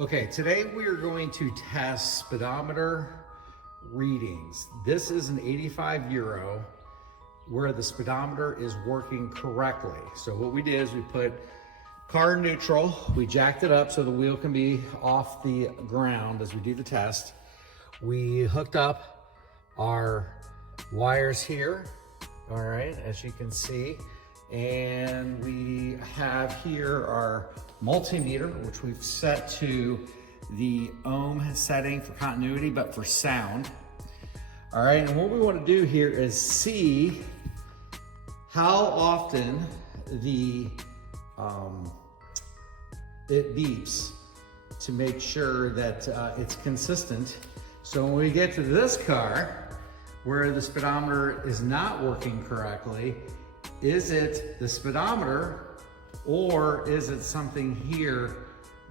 Okay, today we are going to test speedometer readings. This is an 85 euro where the speedometer is working correctly. So what we did is we put car neutral, we jacked it up so the wheel can be off the ground as we do the test. We hooked up our wires here, all right, as you can see. And we have here our multimeter, which we've set to the ohm setting for continuity, but for sound. All right, and what we want to do here is see how often it beeps to make sure that it's consistent. So when we get to this car, where the speedometer is not working correctly, is it the speedometer or is it something here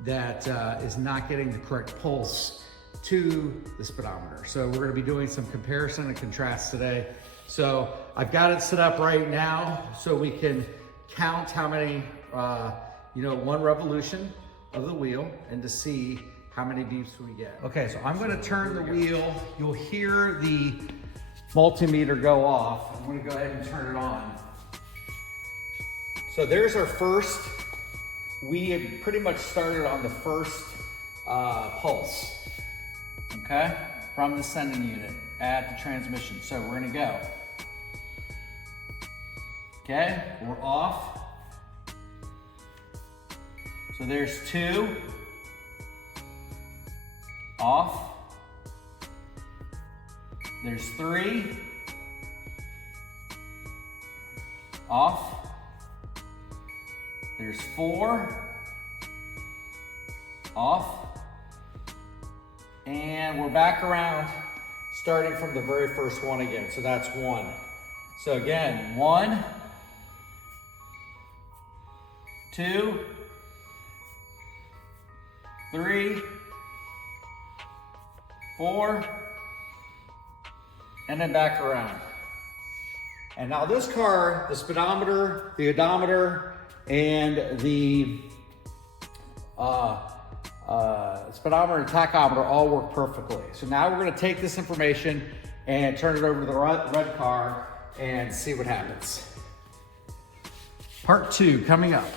that is not getting the correct pulse to the speedometer? So we're gonna be doing some comparison and contrast today. So I've got it set up right now so we can count how many, one revolution of the wheel and to see how many beeps we get. Okay, so I'm gonna turn the wheel. You'll hear the multimeter go off. I'm gonna go ahead and turn it on. So there's our first, we have pretty much started on the first pulse, okay? From the sending unit at the transmission. So we're gonna go. Okay, we're off. So there's 2, off. There's 3, off. There's 4, off, and we're back around starting from the very first one again. So that's 1. So again, 1, 2, 3, 4, and then back around. And now this car, the speedometer, the odometer, and the speedometer and tachometer all work perfectly. So now we're going to take this information and turn it over to the red car and see what happens. Part 2 coming up.